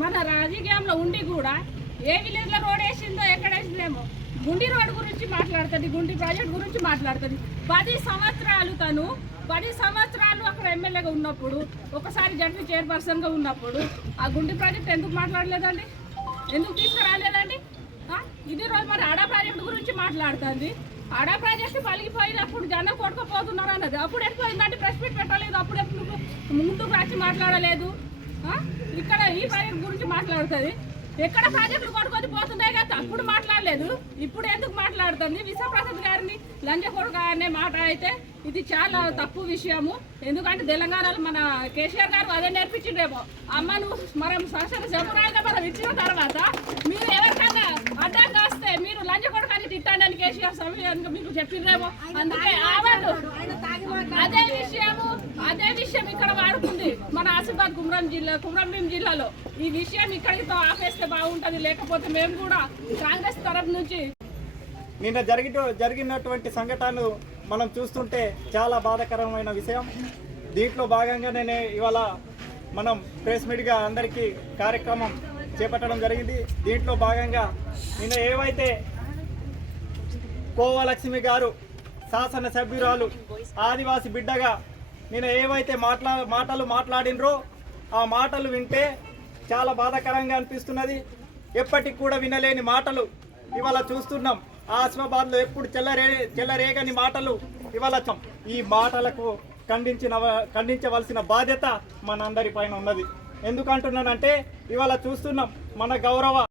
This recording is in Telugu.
మన రాజకీయంలో ఉండి కూడా ఏ విలేజ్లో రోడ్ వేసిందో ఎక్కడ వేసిందేమో? గుండి రోడ్ గురించి మాట్లాడుతుంది గుండి ప్రాజెక్ట్ గురించి మాట్లాడుతుంది. పది సంవత్సరాలు తను పది సంవత్సరాలు అక్కడ ఎమ్మెల్యేగా ఉన్నప్పుడు ఒకసారి జడ్పీ చైర్పర్సన్గా ఉన్నప్పుడు ఆ గుండి ప్రాజెక్ట్ ఎందుకు మాట్లాడలేదండి? ఎందుకు తీసుకురాలేదండి? ఇది రోజు మరి ఆడా ప్రాజెక్ట్ గురించి మాట్లాడుతుంది. ఆడా ప్రాజెక్టు పలిగిపోయినప్పుడు జనం కొట్టుకుపోతున్నారు అన్నది. అప్పుడు ఎట్టిపోయిందంటే ప్రెస్ మీట్ పెట్టలేదు. అప్పుడు ఎప్పుడు ముందుకు వచ్చి మాట్లాడలేదు. ఇక్కడ ఈ ప్రాజెక్ట్ గురించి మాట్లాడుతుంది. ఎక్కడ ప్రాజెక్టులు కొట్టుకొని పోతుండే కదా అప్పుడు మాట్లాడలేదు. ఇప్పుడు ఎందుకు మాట్లాడుతుంది? విశ్వప్రసాద్ గారిని లంచ అనే మాట అయితే ఇది చాలా తప్పు విషయము. ఎందుకంటే తెలంగాణలో మన కేసీఆర్ గారు అదే నేర్పించిండేమో. అమ్మ నువ్వు మనం శాసన సభ్యురాలుగా మనం ఇచ్చిన తర్వాత మీరు ఎవరికైనా అడ్డం కాస్తే మీరు లంచ అని తిట్టండి అని కేసీఆర్ సమయానికి మీకు చెప్పిండ్రేమో అందుకే ఆవాడు అదే విషయము అదే విషయం ఇక్కడ వాడుతుంది మన ఆసిఫాబాద్ కుమ్రం జిల్లా కుమ్రంభీం జిల్లాలో. ఈ విషయం ఇక్కడితో ఆపేస్తే బాగుంటుంది. లేకపోతే మేము కూడా కాంగ్రెస్ తరఫు నుంచి నిన్న జరిగి జరిగినటువంటి సంఘటనలు మనం చూస్తుంటే చాలా బాధాకరమైన విషయం. దీంట్లో భాగంగానే ఇవాళ మనం ప్రెస్ మీట్గా అందరికీ కార్యక్రమం చేపట్టడం జరిగింది. దీంట్లో భాగంగా నిన్న ఏవైతే కోవలక్ష్మి గారు శాసనసభ్యురాలు ఆదివాసి బిడ్డగా నేను ఏవైతే మాట్లా మాటలు మాట్లాడినరో ఆ మాటలు వింటే చాలా బాధాకరంగా అనిపిస్తున్నది. ఎప్పటికి కూడా వినలేని మాటలు ఇవాళ చూస్తున్నాం. ఆసిమాబాద్లో ఎప్పుడు చెల్లరే చెల్లరేగని మాటలు ఇవాళ చం- ఈ మాటలకు ఖండించిన ఖండించవలసిన బాధ్యత మనందరి పైన ఉన్నది. ఎందుకంటున్నానంటే ఇవాళ చూస్తున్నాం మన గౌరవ